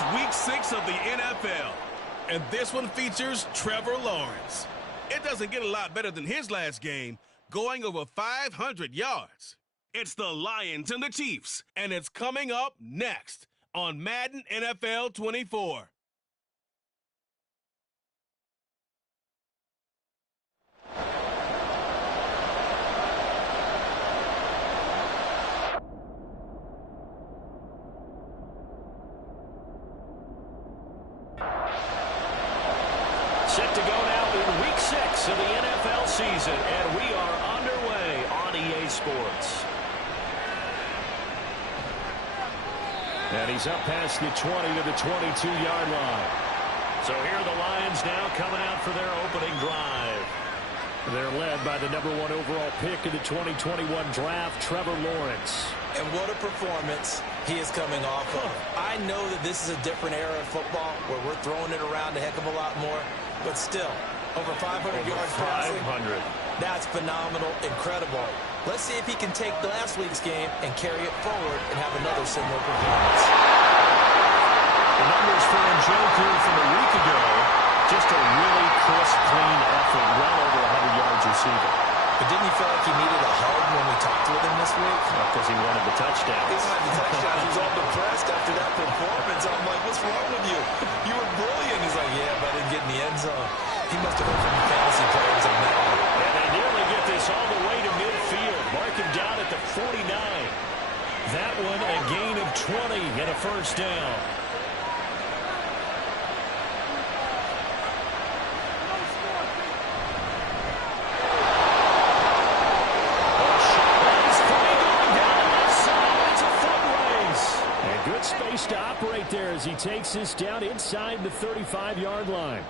It's week 6 of the NFL, and this one features Trevor Lawrence. It doesn't get a lot better than his last game, going over 500 yards. It's the Lions and the Chiefs, and it's coming up next on Madden NFL 24. Set to go now in week 6 of the NFL season, and we are underway on EA Sports. And he's up past the 20 to the 22-yard line. So here are the Lions now coming out for their opening drive. They're led by the #1 overall pick in the 2021 draft, Trevor Lawrence. And what a performance he is coming off of. I know that this is a different era of football where we're throwing it around a heck of a lot more, but still, over 500 yards passing. 500. That's phenomenal, incredible. Let's see if he can take last week's game and carry it forward and have another similar performance. The numbers for Njoku from a week ago, just a really crisp, clean effort, well over 100 yards receiving. But didn't he feel like he needed a hug when we talked with him this week? Because he wanted the touchdown. He wanted the touchdown. He was all depressed after that performance. I'm like, what's wrong with you? You were brilliant. He's like, yeah, but I didn't get in the end zone. He must have heard from the fantasy players on that one. And they nearly get this all the way to midfield. Mark him down at the 49. That one a gain of 20 and a first down. Space to operate there as he takes this down inside the 35-yard line.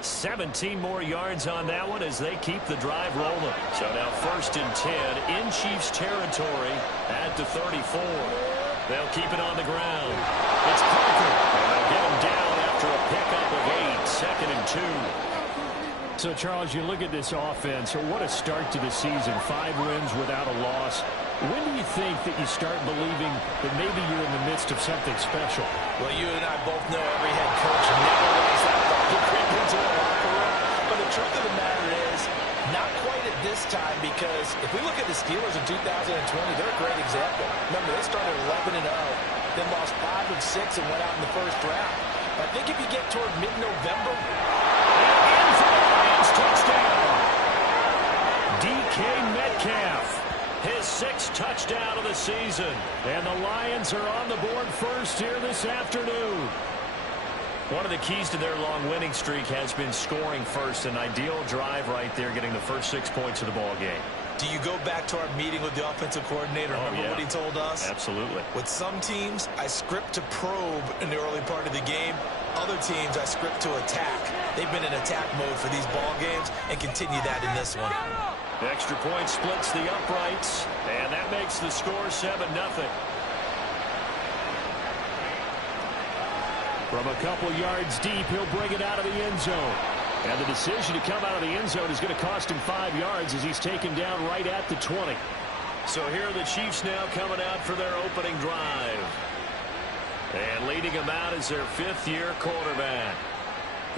17 more yards on that one as they keep the drive rolling. So now 1st and 10 in Chiefs territory at the 34. They'll keep it on the ground. It's Parker. And they'll get him down after a pickup of 8. 2nd and 2. So, Charles, you look at this offense. What a start to the season. 5 wins without a loss. When do you think that you start believing that maybe you're in the midst of something special? Well, you and I both know every head coach never lets that thought creep into a locker room. But the truth of the matter is, not quite at this time, because if we look at the Steelers in 2020, they're a great example. Remember, they started 11-0, then lost 5 of 6 and went out in the first round. I think if you get toward mid-November, and for the Lions, touchdown! DK Metcalf. His 6th touchdown of the season. And the Lions are on the board first here this afternoon. One of the keys to their long winning streak has been scoring first. An ideal drive right there, getting the first 6 points of the ball game. Do you go back to our meeting with the offensive coordinator? Remember what he told us? Absolutely. With some teams, I script to probe in the early part of the game. Other teams, I script to attack. They've been in attack mode for these ball games and continue that in this one. Extra point splits the uprights, and that makes the score 7-0. From a couple yards deep, he'll bring it out of the end zone. And the decision to come out of the end zone is going to cost him 5 yards as he's taken down right at the 20. So here are the Chiefs now coming out for their opening drive. And leading them out is their 5th-year quarterback.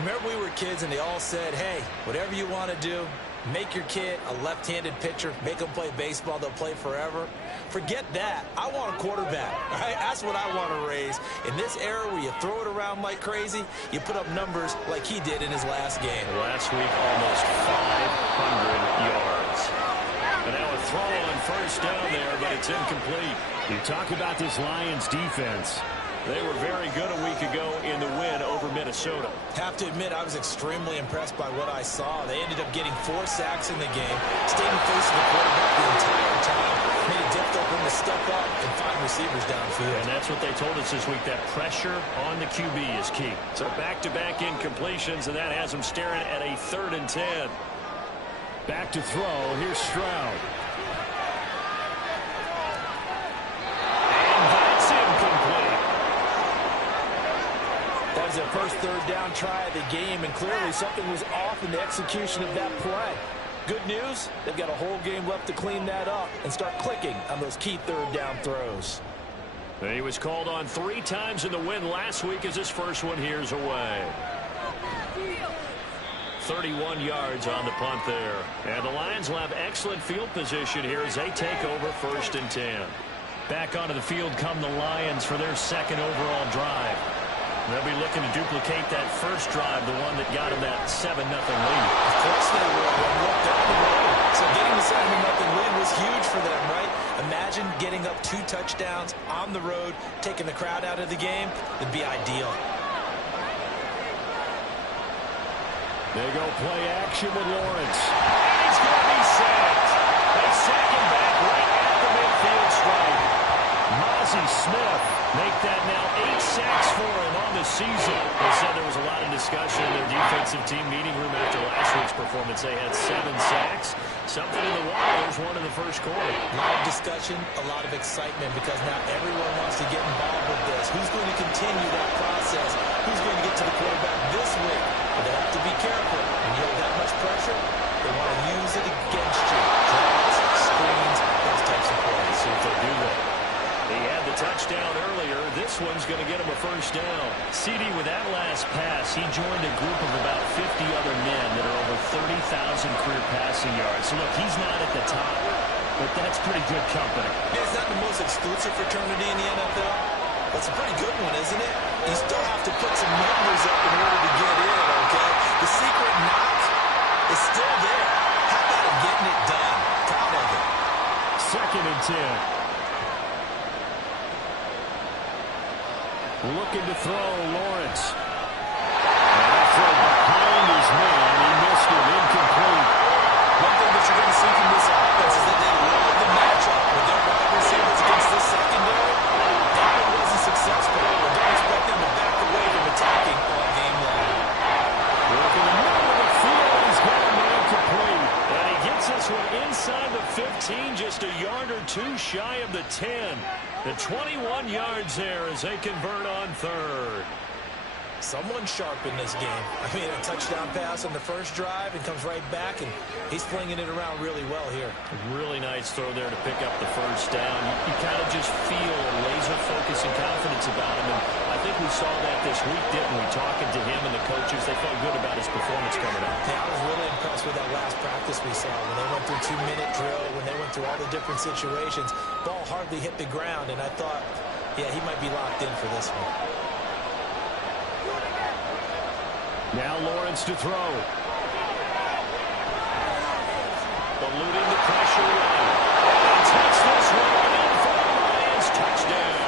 Remember we were kids and they all said, hey, whatever you want to do, make your kid a left-handed pitcher, make them play baseball, they'll play forever. Forget that. I want a quarterback. Right? That's what I want to raise. In this era where you throw it around like crazy, you put up numbers like he did in his last game. Last week, almost 500 yards. And now a throw on first down there, but it's incomplete. You talk about this Lions defense. They were very good a week ago in the win over Minnesota. Have to admit, I was extremely impressed by what I saw. They ended up getting 4 sacks in the game, stayed in the face of the quarterback the entire time, made it difficult for him to step up and find receivers downfield. And that's what they told us this week, that pressure on the QB is key. So back-to-back incompletions, and that has them staring at a 3rd and 10. Back to throw. Here's Stroud. Their first 3rd down try of the game, and clearly something was off in the execution of that play. Good news, they've got a whole game left to clean that up and start clicking on those key 3rd down throws. He was called on 3 times in the win last week as his first one here's away. 31 yards on the punt there. And the Lions will have excellent field position here as they take over 1st and 10. Back onto the field come the Lions for their second overall drive. They'll be looking to duplicate that first drive, the one that got them that 7-0 lead. Of course they will. Look down the road. So getting the 7-0 lead was huge for them, right? Imagine getting up 2 touchdowns on the road, taking the crowd out of the game. It'd be ideal. They go play action with Lawrence. And he's going to be sacked. They sack him back right at the midfield stripe. Mozzie Smith make that now 8 sacks for him on the season. They said there was a lot of discussion in their defensive team meeting room after last week's performance. They had 7 sacks. Something in the water. There's one in the first quarter. A lot of discussion, a lot of excitement because now everyone wants to get involved with this. Who's going to continue that process? Who's going to get to the quarterback this week? But they have to be careful. When you have that much pressure, they want to use it against you. Draws, screens, those types of plays. See if they do that. He had the touchdown earlier. This one's going to get him a first down. CD, with that last pass, he joined a group of about 50 other men that are over 30,000 career passing yards. So, look, he's not at the top, but that's pretty good company. Yeah, it's not the most exclusive fraternity in the NFL. That's a pretty good one, isn't it? You still have to put some numbers up in order to get in, okay? The secret knock is still there. How about him getting it done? Proud of it. 2nd and 10. Looking to throw, Lawrence. And that throw behind his man. He missed him, incomplete. One thing that you're going to see from this offense is that they love the matchup with their wide receivers against this secondary. That one wasn't successful. We don't expect them to back away from attacking all game long. Working the middle of the field. He's got him incomplete. And he gets this one inside the 15, just a yard or 2 shy of the 10. The 21 yards there as they convert on 3rd. Someone sharp in this game. I mean, a touchdown pass on the first drive and comes right back, and he's flinging it around really well here. A really nice throw there to pick up the first down. You kind of just feel a laser focus and confidence about him, and I think we saw that this week, didn't we? Talking to him and the coaches, they felt good about his performance coming up. Yeah, I was really impressed with that last practice we saw when they went through 2-minute drill, when they went through all the different situations. Ball hardly hit the ground, and I thought, yeah, he might be locked in for this one. Now Lawrence to throw. Eluding the pressure line. And takes this one in for the Lions. Touchdown.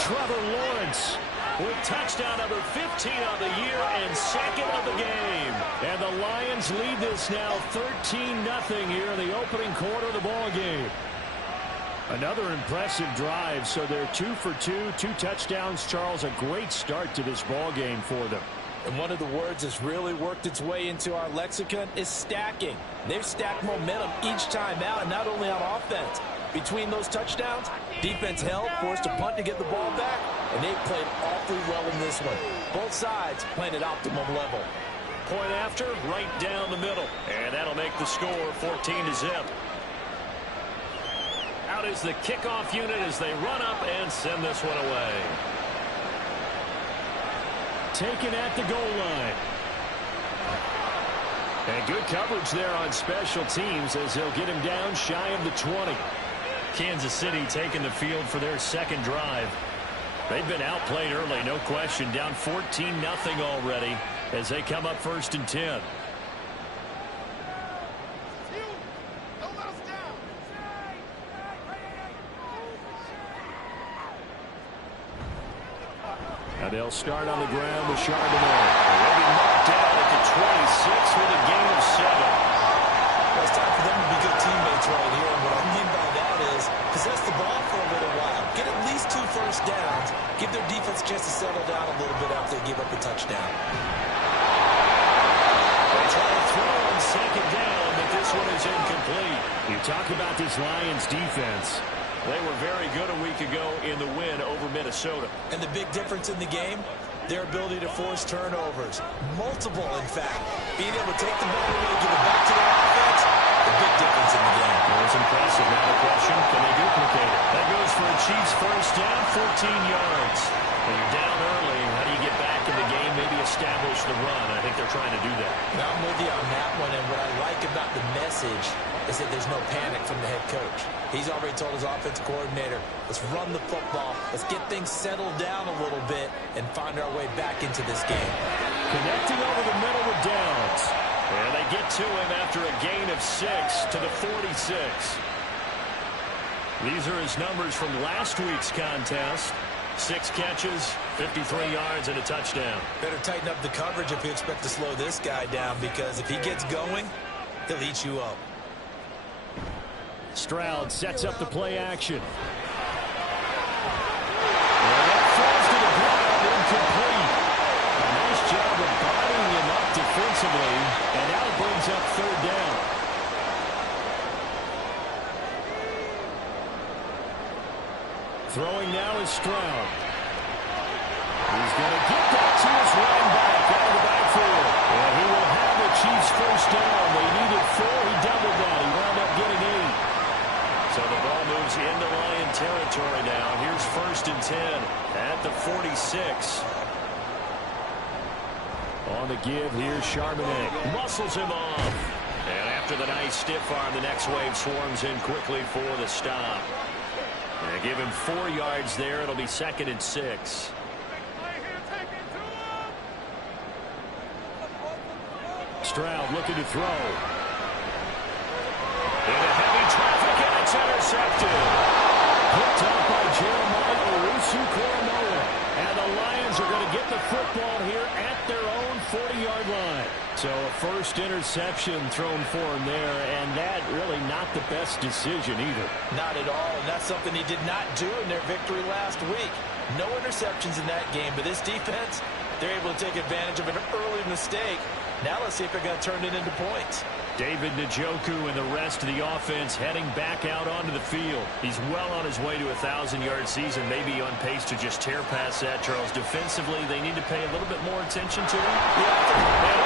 Trevor Lawrence with touchdown number 15 of the year and 2nd of the game. And the Lions lead this now 13-0 here in the opening quarter of the ball game. Another impressive drive, so they're 2 for 2, 2 touchdowns. Charles, a great start to this ball game for them. And one of the words that's really worked its way into our lexicon is stacking. They've stacked momentum each time out, and not only on offense. Between those touchdowns, defense held, forced a punt to get the ball back, and they played awfully well in this one. Both sides playing at optimum level. Point after, right down the middle. And that'll make the score 14-0. Out is the kickoff unit as they run up and send this one away. Taken at the goal line. And good coverage there on special teams as they'll get him down shy of the 20. Kansas City taking the field for their 2nd drive. They've been outplayed early, no question. Down 14-0 already as they come up 1st and 10. Now they'll start on the ground with Charbonnet. They'll be knocked down at the 26 with a gain of 7. Well, it's time for them to be good teammates right here. And what I mean by that is possess the ball for a little while. Get at least 2 first downs. Give their defense a chance to settle down a little bit after they give up a touchdown. They try to throw on 2nd down, but this one is incomplete. You talk about this Lions defense. They were very good a week ago in the win over Minnesota. And the big difference in the game, their ability to force turnovers. Multiple, in fact. Being able to take the ball away, give it back to their offense, the big difference in the game. It was impressive. Now the question, can they duplicate it? That goes for a Chiefs first yards. When you're down early, how do you get back in the game, maybe establish the run? I think they're trying to do that. Now, I'm with you on that one, and what I like about the message is that there's no panic from the head coach. He's already told his offensive coordinator, let's run the football, let's get things settled down a little bit, and find our way back into this game. Connecting over the middle with Downs. And they get to him after a gain of 6 to the 46. These are his numbers from last week's contest. 6 catches, 53 yards, and a touchdown. Better tighten up the coverage if you expect to slow this guy down, because if he gets going, he'll eat you up. Stroud sets up the play action. And that falls to the ground, incomplete. A nice job of bodying him up defensively, and now it brings up 3rd down. Throwing now is Stroud. He's going to get that to his running back out of the backfield. And he will have the Chiefs' 1st down. They needed 4. He doubled that. He wound up getting 8. So the ball moves into Lion territory now. Here's 1st and 10 at the 46. On the give, here's Charbonnet. Muscles him off. And after the nice stiff arm, the next wave swarms in quickly for the stop. And give him 4 yards there. It'll be 2nd and 6. Stroud looking to throw. Into heavy traffic, and it's intercepted. Picked up by Jeremiah Owusu-Koramoah. And the Lions are going to get the football here at their own 40-yard line. So a 1st interception thrown for him there, and that really not the best decision either. Not at all, and that's something he did not do in their victory last week. No interceptions in that game, but this defense, they're able to take advantage of an early mistake. Now let's see if they're going to turn it into points. David Njoku and the rest of the offense heading back out onto the field. He's well on his way to a 1,000-yard season, maybe on pace to just tear past that, Charles. Defensively, they need to pay a little bit more attention to him. And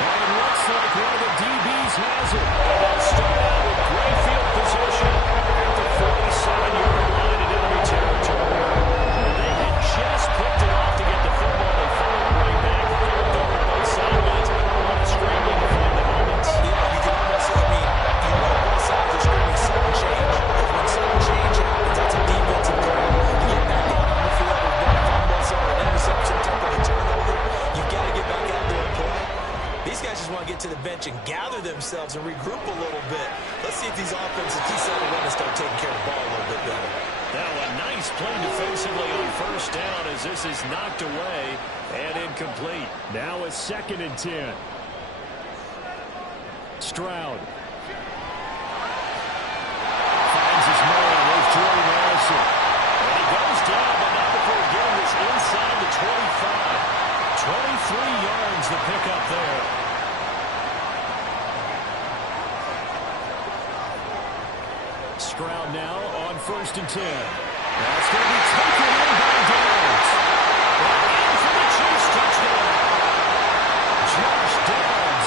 it looks like one of the DBs has it. They'll start out with great field position at the 47-yard line in enemy territory. They had just picked it off to get the football. They found it right back. They looked over to both sidelines on a scrambling friendly moments. Yeah, you can almost say, you know both sides are screaming sudden change. Because when sudden change happens, that's a defensive call. You get back out on the field with one fumble, so an interception, tackle, a turnover. You've got to get back out there and play. These guys just want to get to the bench and gather themselves and regroup a little bit. Let's see if these offenses can settle in and start taking care of the ball a little bit better. Now a nice play defensively on 1st down as this is knocked away and incomplete. Now a 2nd and 10. Stroud. Finds his man. There's Jordan Addison. And he goes down, but not before getting this inside the 25. 23 yards the pickup there. Stroud now on 1st and 10. That's going to be taken in by Downs. And in for the Chiefs touchdown. Josh Downs.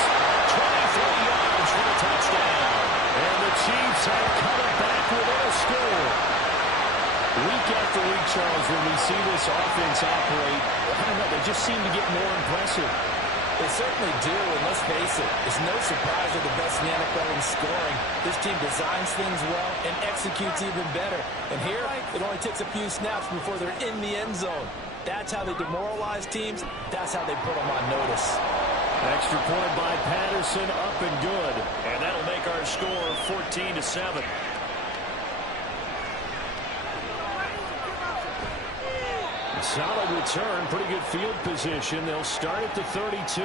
23 yards for the touchdown. And the Chiefs have cut it back within a score. Week after week, Charles, when we see this offense operate, I don't know, they just seem to get more impressive. They certainly do, and let's face it, it's no surprise they're the best in the NFL in scoring. This team designs things well and executes even better. And here, it only takes a few snaps before they're in the end zone. That's how they demoralize teams. That's how they put them on notice. Extra point by Patterson, up and good. And that'll make our score 14-7. Solid return, pretty good field position. They'll start at the 32.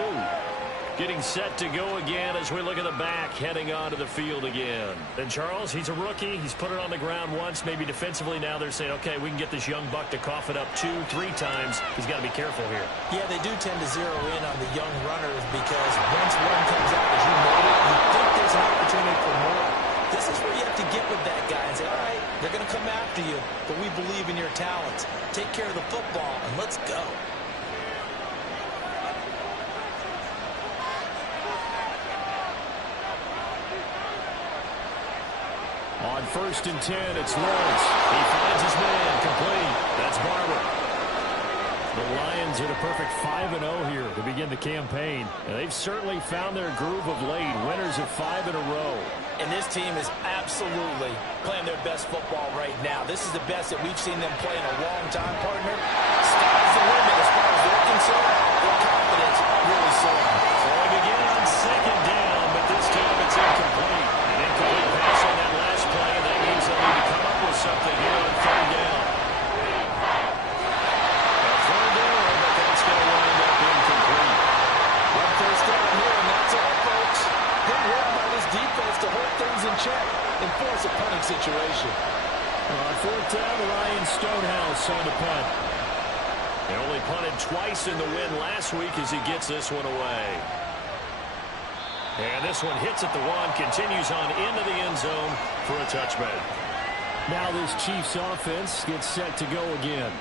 Getting set to go again as we look at the back, heading onto the field again. And Charles, he's a rookie. He's put it on the ground once, maybe defensively. Now they're saying, okay, we can get this young buck to cough it up 2-3 times. He's got to be careful here. Yeah, they do tend to zero in on the young runners because once one comes out, as you noted, you think there's an opportunity for more. This is where you have to get with that guy and say, all right, they're going to come after you, but we believe in your talents. Take care of the football, and let's go. On 1st and 10, it's Lawrence. He finds his man, complete. That's Barber. The Lions are the perfect 5-0 here to begin the campaign. And they've certainly found their groove of late, winners of 5 in a row. And this team is absolutely playing their best football right now. This is the best that we've seen them play in a long time, partner. Sky's the limit as far as they're concerned. Their confidence really soaring. Throwing again on 2nd down, but this time it's incomplete. An incomplete pass on that last play, and that means they'll need to come up with something here on 3rd down. A 3rd down, but that's going to wind up incomplete. One first down here, and that's all, folks. Good work by this defense to hold things in check and force a punting situation. On 4th down, Ryan Stonehouse on the punt. They only punted twice in the win last week as he gets this one away. And this one hits at the 1, continues on into the end zone for a touchback. Now this Chiefs offense gets set to go again.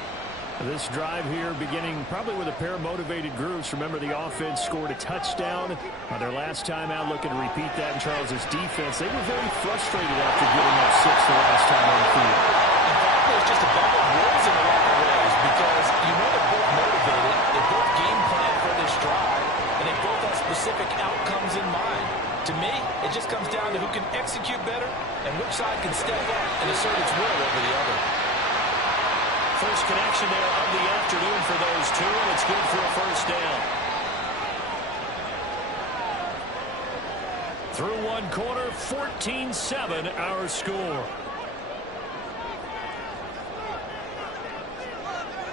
This drive here beginning probably with a pair of motivated groups. Remember, the offense scored a touchdown on their last time out, looking to repeat that in Charles' defense. They were very frustrated after giving up 6 the last time on the field. In fact, there's just a bubble of wolves in a lot of ways because you know they're both motivated, they both game plan for this drive, and they both have specific outcomes in mind. To me, it just comes down to who can execute better and which side can step up and assert its will over the other. First connection there of the afternoon for those two, and it's good for a first down. Through one quarter, 14-7 our score.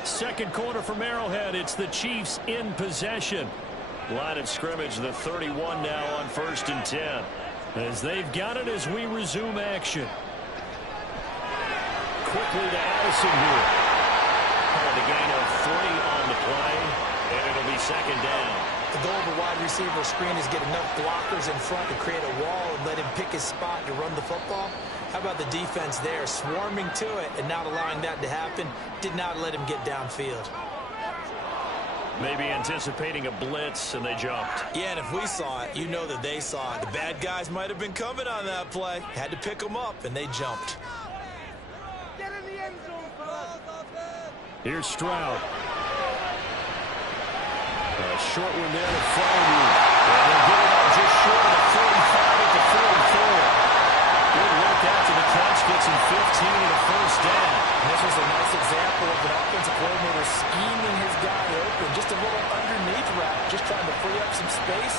Second quarter from Arrowhead, it's the Chiefs in possession. Line of scrimmage, the 31 now on 1st and 10. As they've got it as we resume action. Quickly to Addison here. The gain of 3 on the play, and it'll be 2nd down. The goal of a wide receiver screen is get enough blockers in front to create a wall and let him pick his spot to run the football. How about the defense there, swarming to it and not allowing that to happen? Did not let him get downfield. Maybe anticipating a blitz, and they jumped. Yeah, and if we saw it, you know that they saw it. The bad guys might have been coming on that play. Had to pick them up, and they jumped. Here's Stroud. A short one there to Farley. And they'll get it out just short of the 45 at the 44. Good work after the catch. Gets him 15 and a first down. And this was a nice example of an offensive coordinator scheming his guy open. Just a little underneath route, just trying to free up some space.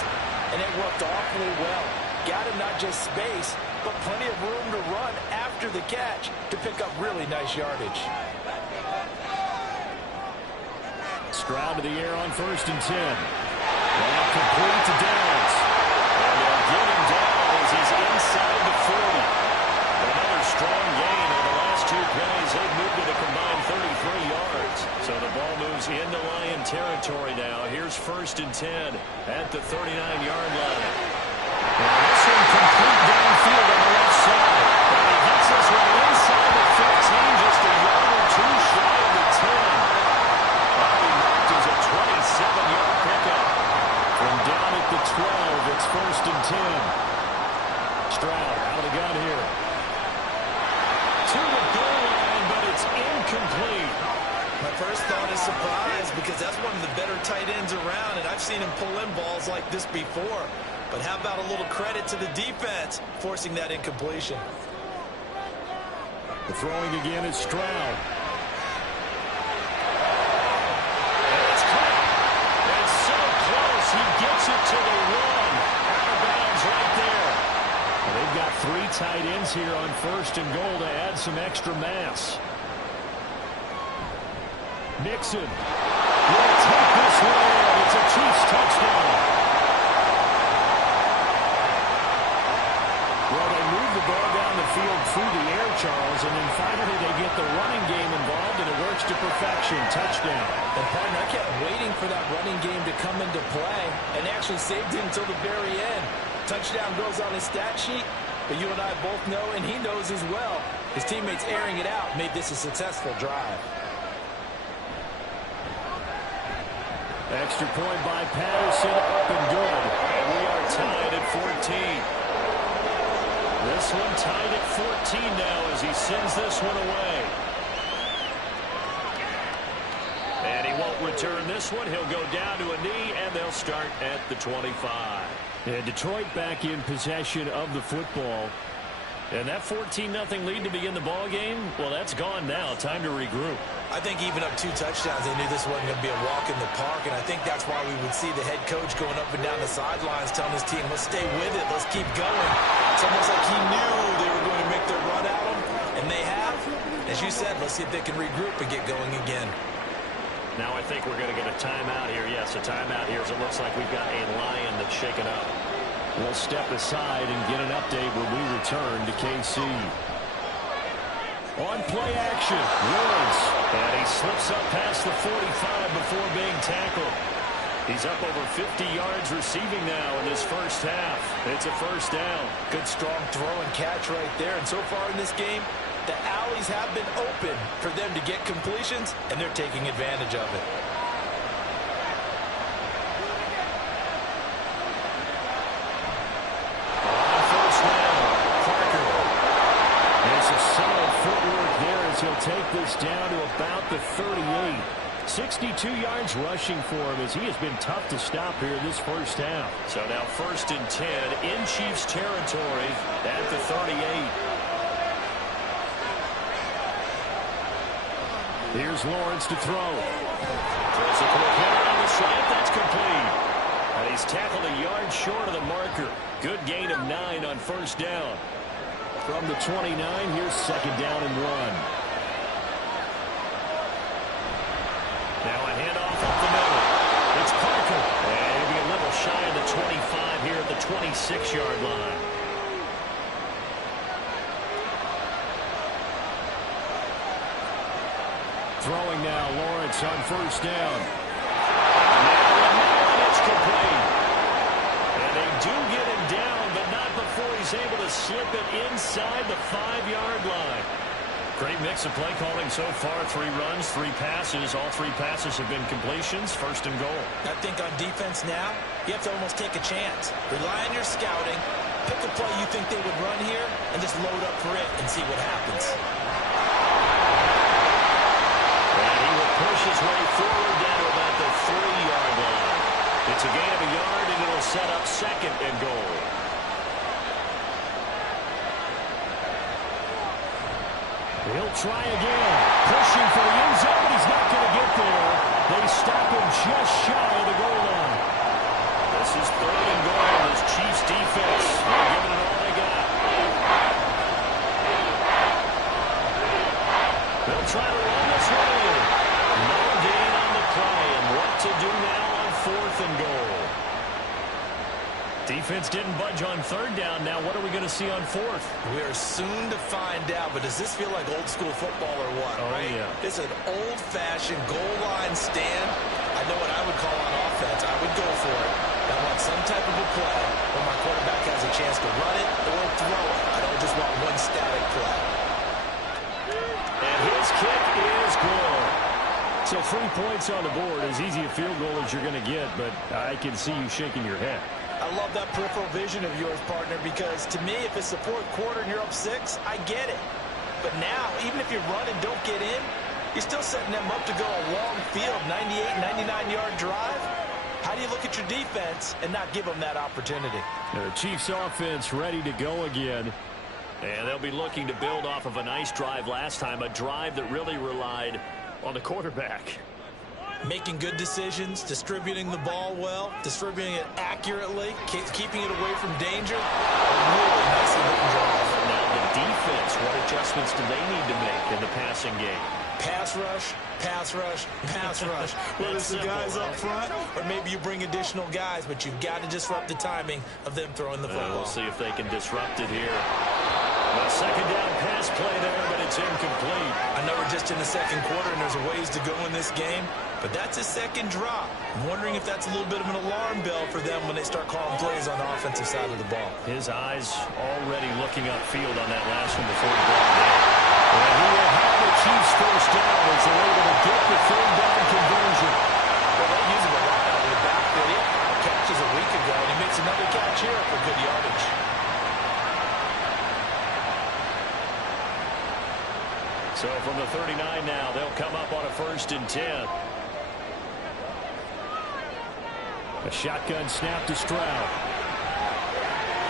And it worked awfully well. Got him not just space, but plenty of room to run after the catch to pick up really nice yardage. Stroud to the air on 1st and 10. Now complete to Downs. And they'll get him down as he's inside the 40. Another strong gain on the last 2 plays. They've moved it a combined 33 yards. So the ball moves into Lion territory now. Here's 1st and 10 at the 39-yard line. And this one complete downfield on the left side. And he hits us with inside the 15, just a yard or 2 shy of the 10. Bobby marked as a 27-yard pickup. From down at the 12, it's 1st and 10. Stroud out of the gun here. To the goal line, but it's incomplete. My first thought is surprise because that's one of the better tight ends around, and I've seen him pull in balls like this before. But how about a little credit to the defense forcing that incompletion? The throwing again is Stroud. He gets it to the 1. Out of bounds right there. Well, they've got 3 tight ends here on 1st and goal to add some extra mass. Mixon will take this one in. It's a Chiefs touchdown. Well, they move the ball down the field through the air, Charles, and then finally they get the running game involved, and it works to perfection. Touchdown. And partner, I kept waiting for that running game to come into play and actually saved him until the very end. Touchdown goes on his stat sheet, but you and I both know, and he knows as well, his teammates airing it out made this a successful drive. Extra point by Patterson, up and good. And we are tied at 14. This one tied at 14 now as he sends this one away. And he won't return this one. He'll go down to a knee, and they'll start at the 25. And Detroit back in possession of the football. And that 14-0 lead to begin the ball game, well, that's gone now. Time to regroup. I think even up 2 touchdowns, they knew this wasn't going to be a walk in the park, and I think that's why we would see the head coach going up and down the sidelines telling his team, let's stay with it, let's keep going. It's almost like he knew they were going to make their run at him, and they have. As you said, let's see if they can regroup and get going again. Now I think we're going to get a timeout here. Yes, a timeout here as it looks like we've got a Lion that's shaken up. We'll step aside and get an update when we return to KC. On play action, Lawrence. And he slips up past the 45 before being tackled. He's up over 50 yards receiving now in this first half. It's a first down. Good strong throw and catch right there. And so far in this game, the alleys have been open for them to get completions, and they're taking advantage of it. He'll take this down to about the 38. 62 yards rushing for him as he has been tough to stop here this first half. So now 1st and 10 in Chiefs territory at the 38. Here's Lawrence to throw. Throws a quick hitter on the slant. That's complete. And he's tackled a yard short of the marker. Good gain of 9 on first down. From the 29, here's 2nd down and 1. Now a handoff up the middle. It's Parker. And he'll be a little shy of the 25 here at the 26-yard line. Throwing now, Lawrence on first down. Now it's complete. And they do get him down, but not before he's able to slip it inside the 5-yard line. Great mix of play calling so far. 3 runs, 3 passes. All 3 passes have been completions. 1st and goal. I think on defense now, you have to almost take a chance. Rely on your scouting. Pick a play you think they would run here and just load up for it and see what happens. And he will push his way forward down to about the 3-yard line. It's a gain of a yard, and it'll set up 2nd and goal. He'll try again. Pushing for the end zone, but he's not going to get there. They stop him just shy of the goal line. This is 3rd and goal. This Chiefs defense, they're giving it all they got. They'll try to run this one in. No gain on the play. And what to do now on 4th and goal? Defense didn't budge on 3rd down. Now what are we going to see on 4th? We are soon to find out, but does this feel like old school football or what? Oh, right? yeah. It's an old-fashioned goal line stand. I know what I would call on offense. I would go for it. I want some type of a play where my quarterback has a chance to run it or throw it. I don't just want one static play. And his kick is good. So 3 points on the board, as easy a field goal as you're going to get, but I can see you shaking your head. I love that peripheral vision of yours, partner, because to me, if it's the 4th quarter and you're up 6, I get it. But now, even if you run and don't get in, you're still setting them up to go a long field, 98, 99-yard drive. How do you look at your defense and not give them that opportunity? The Chiefs offense ready to go again. And they'll be looking to build off of a nice drive last time, a drive that really relied on the quarterback. Making good decisions, distributing the ball well, distributing it accurately, keeping it away from danger. Really nicely looking drive. Now the defense, what adjustments do they need to make in the passing game? Pass rush, pass rush, pass rush. Whether it's the guys up front or maybe you bring additional guys, but you've got to disrupt the timing of them throwing the football. We'll see if they can disrupt it here. Well, 2nd down pass play there, but it's incomplete. I know we're just in the 2nd quarter and there's a ways to go in this game, but that's his 2nd drop. I'm wondering if that's a little bit of an alarm bell for them when they start calling plays on the offensive side of the ball. His eyes already looking upfield on that last one before he brought it in. And he will have the Chiefs first down as they're able to get the 3rd down conversion. Well, they use him a lot out of the backfield. He had catches a week ago, and he makes another catch here for good yardage. So from the 39 now, they'll come up on a 1st and 10. A shotgun snap to Stroud.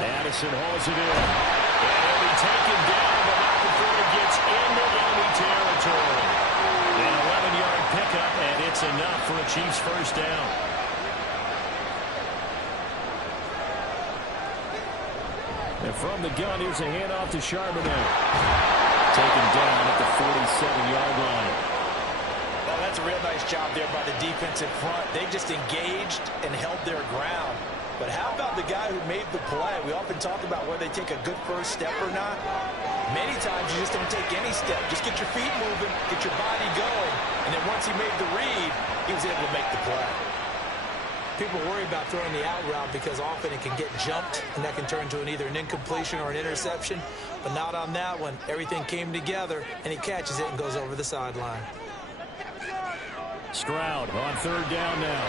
Addison hauls it in. And he'll be taken down, but not before it gets into enemy territory. An 11-yard pickup, and it's enough for a Chiefs first down. And from the gun, here's a handoff to Charbonnet. Taken down at the 47-yard line. Well, that's a real nice job there by the defense in front. They just engaged and held their ground. But how about the guy who made the play? We often talk about whether they take a good first step or not. Many times you just don't take any step. Just get your feet moving, get your body going. And then once he made the read, he was able to make the play. People worry about throwing the out route because often it can get jumped, and that can turn to either an incompletion or an interception. But not on that one. Everything came together, and he catches it and goes over the sideline. Stroud on 3rd down now.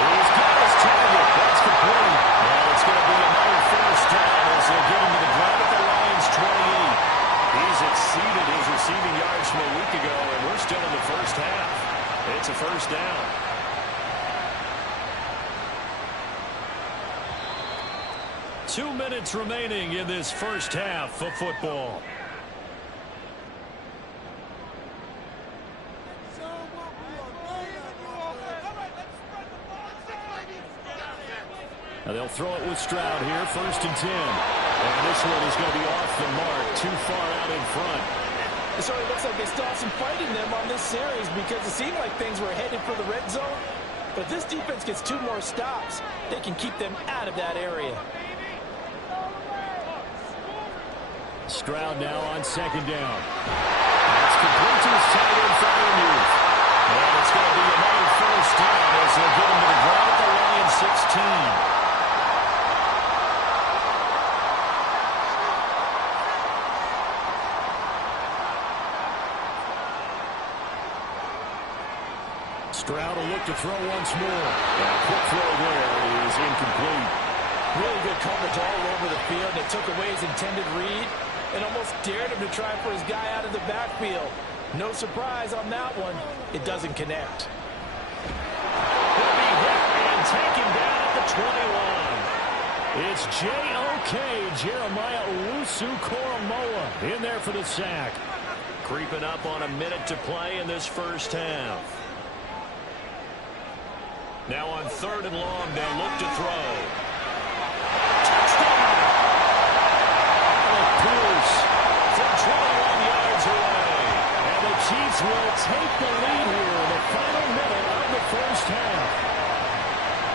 He's got his target. That's complete. And it's going to be another first down as they'll get him to the ground at the Lions' 28. He's exceeded his receiving yards from a week ago, and we're still in the first half. It's a first down. Two minutes remaining in this first half of football. Now they'll throw it with Stroud here, 1st and 10. And this one is going to be off the mark, too far out in front. It certainly looks like they still have some fight in them on this series because it seemed like things were headed for the red zone. But this defense gets 2 more stops. They can keep them out of that area. Stroud now on 2nd down. That's complete to his tight end, Freiermuth. And it's going to be another first down as they'll get him to the ground at the Lions' 16. Stroud will look to throw once more. And a quick throw there is incomplete. Really good coverage all over the field. They took away his intended read and almost dared him to try for his guy out of the backfield. No surprise on that one. It doesn't connect. He'll be hit and taken down at the 21. It's J.O.K. Jeremiah Owusu-Koramoah in there for the sack. Creeping up on a minute to play in this first half. Now on 3rd and long, they'll look to throw. Touchdown! Alec Pierce from 21 yards away. And the Chiefs will take the lead here in the final minute of the first half.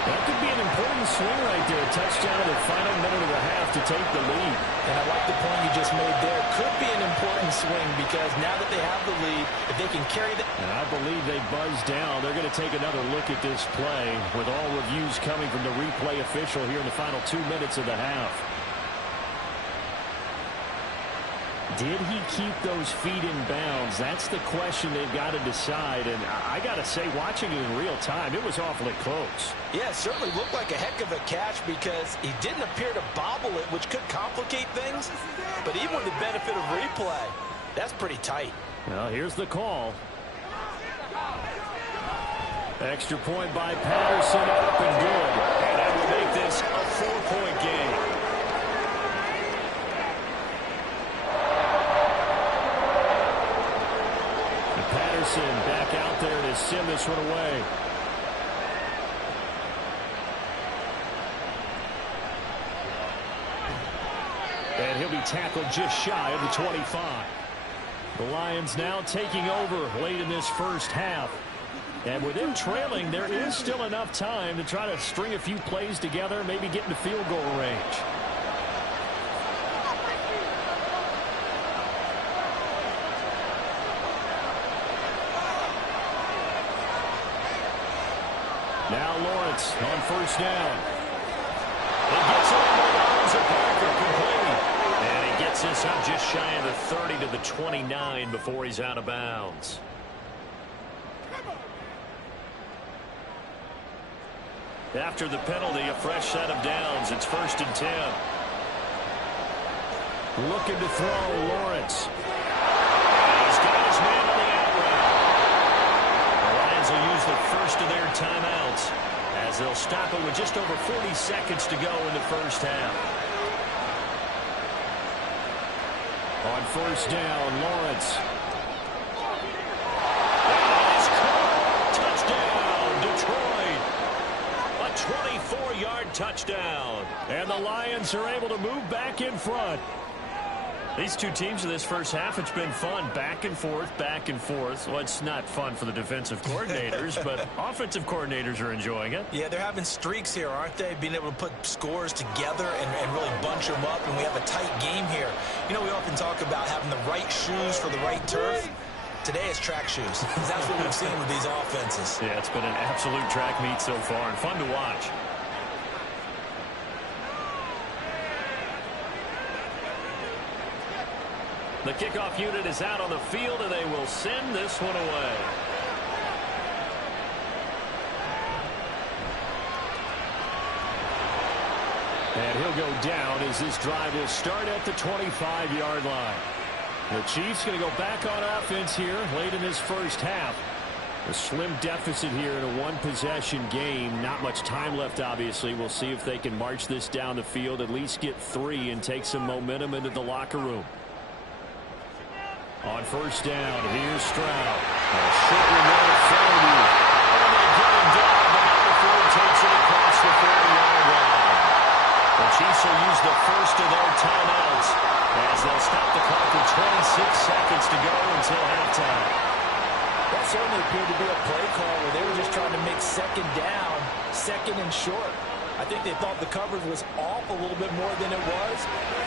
That could be an important swing right there. A touchdown in the final minute of the half to take the lead. And I like the point you just made there. Could be an important swing because now that they have the lead, if they can carry the... And I believe they buzzed down. They're going to take another look at this play with all reviews coming from the replay official here in the final 2 minutes of the half. Did he keep those feet in bounds? That's the question they've got to decide. And I got to say, watching it in real time, it was awfully close. Yeah, it certainly looked like a heck of a catch because he didn't appear to bobble it, which could complicate things. But even with the benefit of replay, that's pretty tight. Well, here's the call. Extra point by Patterson, up and good. And that will make this a 4-point game. Patterson back out there to send this one away. And he'll be tackled just shy of the 25. The Lions now taking over late in this first half. And with them trailing, there is still enough time to try to string a few plays together, maybe get into field goal range. Now Lawrence on 1st down. He gets it into the arms of Parker, complete. And he gets this up just shy of the 30 to the 29 before he's out of bounds. After the penalty, a fresh set of downs. It's 1st and 10. Looking to throw, Lawrence. He's got stop it with just over 40 seconds to go in the first half. On first down, Lawrence. Touchdown, Detroit. A 24-yard touchdown. And the Lions are able to move back in front. These two teams in this first half, it's been fun. Back and forth, back and forth. Well, it's not fun for the defensive coordinators, but offensive coordinators are enjoying it. Yeah, they're having streaks here, aren't they? Being able to put scores together and really bunch them up, and we have a tight game here. You know, we often talk about having the right shoes for the right turf. Today it's track shoes. That's what we've seen with these offenses. Yeah, it's been an absolute track meet so far and fun to watch. The kickoff unit is out on the field, and they will send this one away. And he'll go down as this drive will start at the 25-yard line. The Chiefs going to go back on offense here late in this first half. A slim deficit here in a one-possession game. Not much time left, obviously. We'll see if they can march this down the field, at least get 3, and take some momentum into the locker room. On first down, here's Stroud. A short remote in front of you. And they get him down, but number 4 takes it across the 40-yard line. The Chiefs will use the first of their timeouts as they'll stop the clock with 26 seconds to go until halftime. That certainly appeared to be a play call where they were just trying to make second down, second and short. I think they thought the coverage was off a little bit more than it was.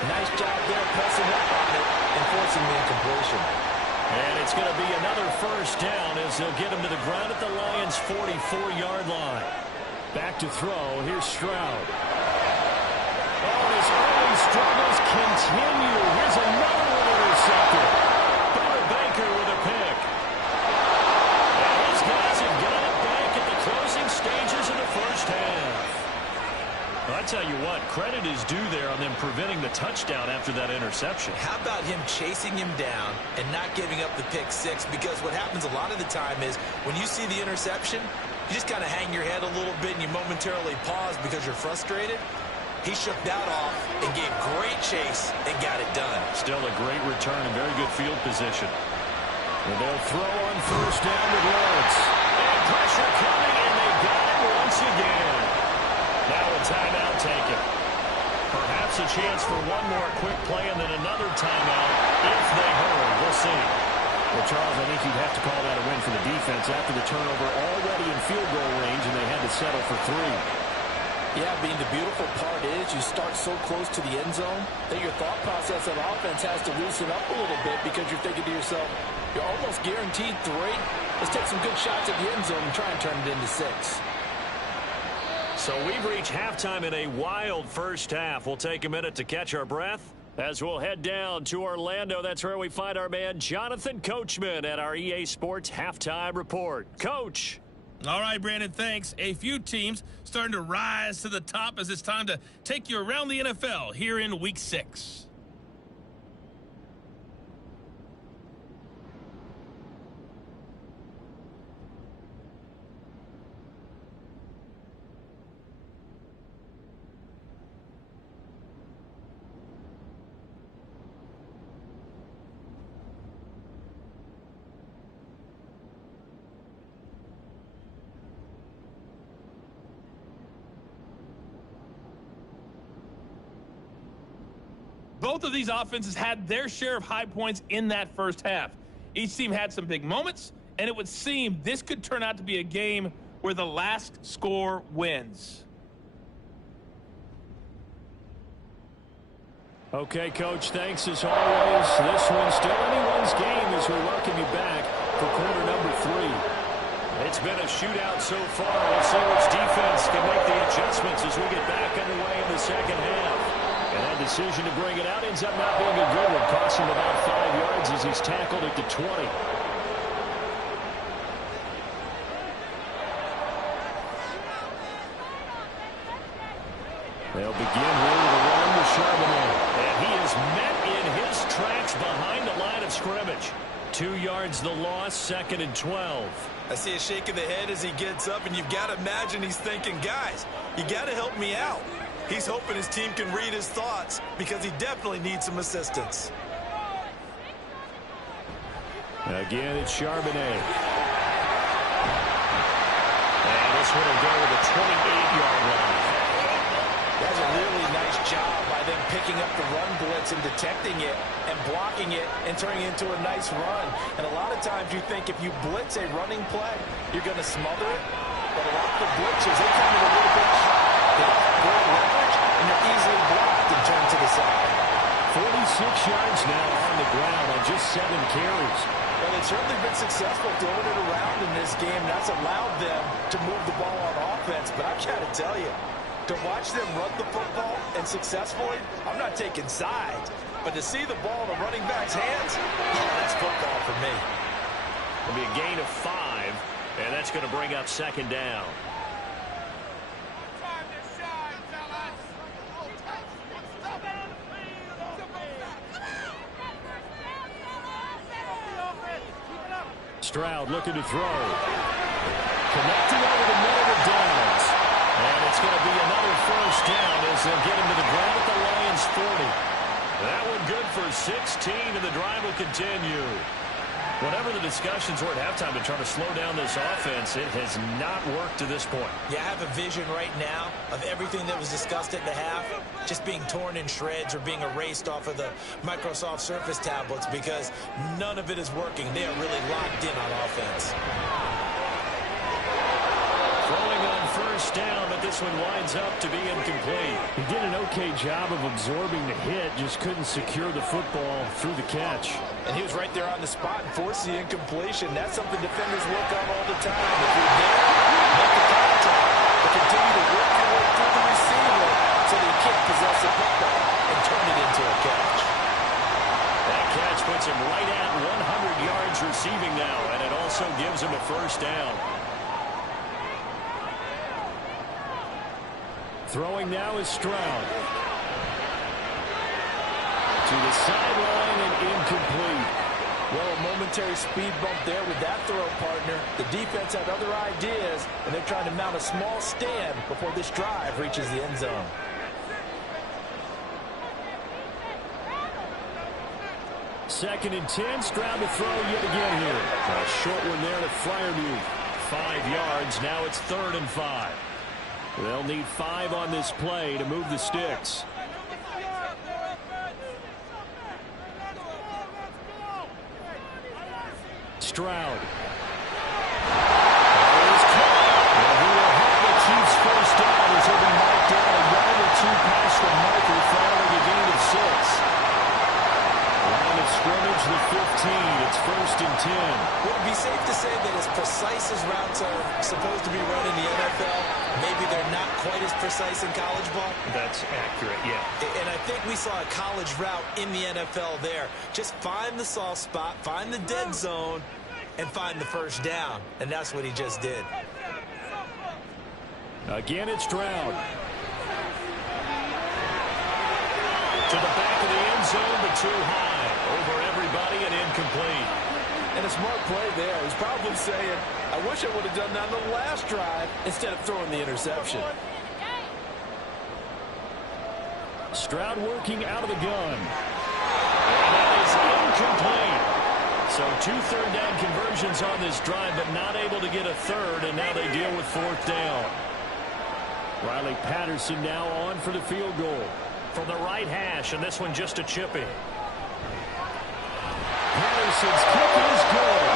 Nice job there pressing up on it and forcing the incompletion. And it's going to be another first down as they'll get him to the ground at the Lions' 44-yard line. Back to throw. Here's Stroud. Oh, his early struggles continue. Here's another one intercepted. Buda Baker with a pick. And his guys have got it back at the closing stages of the first half. I tell you what, credit is due there on them preventing the touchdown after that interception. How about him chasing him down and not giving up the pick six? Because what happens a lot of the time is when you see the interception, you just kind of hang your head a little bit and you momentarily pause because you're frustrated. He shook that off and gave great chase and got it done. Still a great return and very good field position. And they'll throw on first down with Lawrence. And pressure coming, and they got him once again. Now a timeout taken. Perhaps a chance for one more quick play and then another timeout if they hurry. We'll see. Well, Charles, I think you'd have to call that a win for the defense after the turnover already in field goal range, and they had to settle for 3. Yeah, Bean, the beautiful part is you start so close to the end zone that your thought process of offense has to loosen up a little bit because you're thinking to yourself, you're almost guaranteed 3. Let's take some good shots at the end zone and try and turn it into 6. So we've reached halftime in a wild first half. We'll take a minute to catch our breath as we'll head down to Orlando. That's where we find our man Jonathan Coachman at our EA Sports Halftime Report. Coach. All right, Brandon, thanks. A few teams starting to rise to the top as it's time to take you around the NFL here in Week 6. Both of these offenses had their share of high points in that first half. Each team had some big moments, and it would seem this could turn out to be a game where the last score wins. Okay, Coach, thanks as always. This one's still anyone's game as we welcome you back for quarter number 3. It's been a shootout so far. We'll see which defense can make the adjustments as we get back underway in the second half. And that decision to bring it out ends up not being a good one. Costs him about 5 yards as he's tackled at the 20. They'll begin here with a run to Charbonnet. And he is met in his tracks behind the line of scrimmage. 2 yards the loss, 2nd and 12. I see a shake of the head as he gets up, and you've got to imagine he's thinking, guys, you got to help me out. He's hoping his team can read his thoughts because he definitely needs some assistance. Again, it's Charbonnet. And this one will go to the 28-yard line. That's a really nice job by them picking up the run blitz and detecting it and blocking it and turning it into a nice run. And a lot of times you think if you blitz a running play, you're going to smother it. But a lot of the blitzes, they come in a little bit high. They don't have great leverage, and they're easily blocked and turned to the side. 46 yards now on the ground on just 7 carries. Well, they've certainly been successful throwing it around in this game. That's allowed them to move the ball on offense. But I've got to tell you, to watch them run the football and successfully, I'm not taking sides. But to see the ball in the running back's hands, oh, that's football for me. It'll be a gain of 5, and that's going to bring up 2nd down. Stroud looking to throw. Connecting over the middle of downs. And it's going to be another 1st down as they'll get him to the ground at the Lions' 40. That one good for 16, and the drive will continue. Whatever the discussions were at halftime to try to slow down this offense, it has not worked to this point. Yeah, I have a vision right now of everything that was discussed at the half just being torn in shreds or being erased off of the Microsoft Surface tablets because none of it is working. They are really locked in on offense. Throwing on 1st down, but this one winds up to be incomplete. He did an okay job of absorbing the hit, just couldn't secure the football through the catch. And he was right there on the spot and forced the incompletion. That's something defenders work on all the time. If you're there, make the contact, but continue to work your way through the receiver so that you can't possess the football and turn it into a catch. That catch puts him right at 100 yards receiving now, and it also gives him a 1st down. Throwing now is Stroud. To the sideline and incomplete. Well, a momentary speed bump there with that throw, partner. The defense had other ideas, and they're trying to mount a small stand before this drive reaches the end zone. Second and 10. Stroud to throw yet again here. A short one there to Freiermuth. 5 yards. Now it's 3rd and 5. They'll need 5 on this play to move the sticks. Stroud. He will have the Chiefs' 1st down as he'll be knocked down a yard or 2 past the marker following a gain of 6. Line of scrimmage, the 15. It's 1st and 10. Would it be safe to say that as precise as routes are supposed to be run in the NFL, maybe they're not quite as precise in college ball? That's accurate, yeah. And I think we saw a college route in the NFL there. Just find the soft spot, find the dead zone, and find the 1st down. And that's what he just did. Again, it's Stroud. To the back of the end zone, but too high. Over everybody and incomplete. And a smart play there. He's probably saying, I wish I would have done that on the last drive instead of throwing the interception. Stroud working out of the gun. And that is incomplete. So 2 3rd down conversions on this drive, but not able to get a 3rd, and now they deal with 4th down. Riley Patterson now on for the field goal. From the right hash, and this one just a chippy. Patterson's kick is good.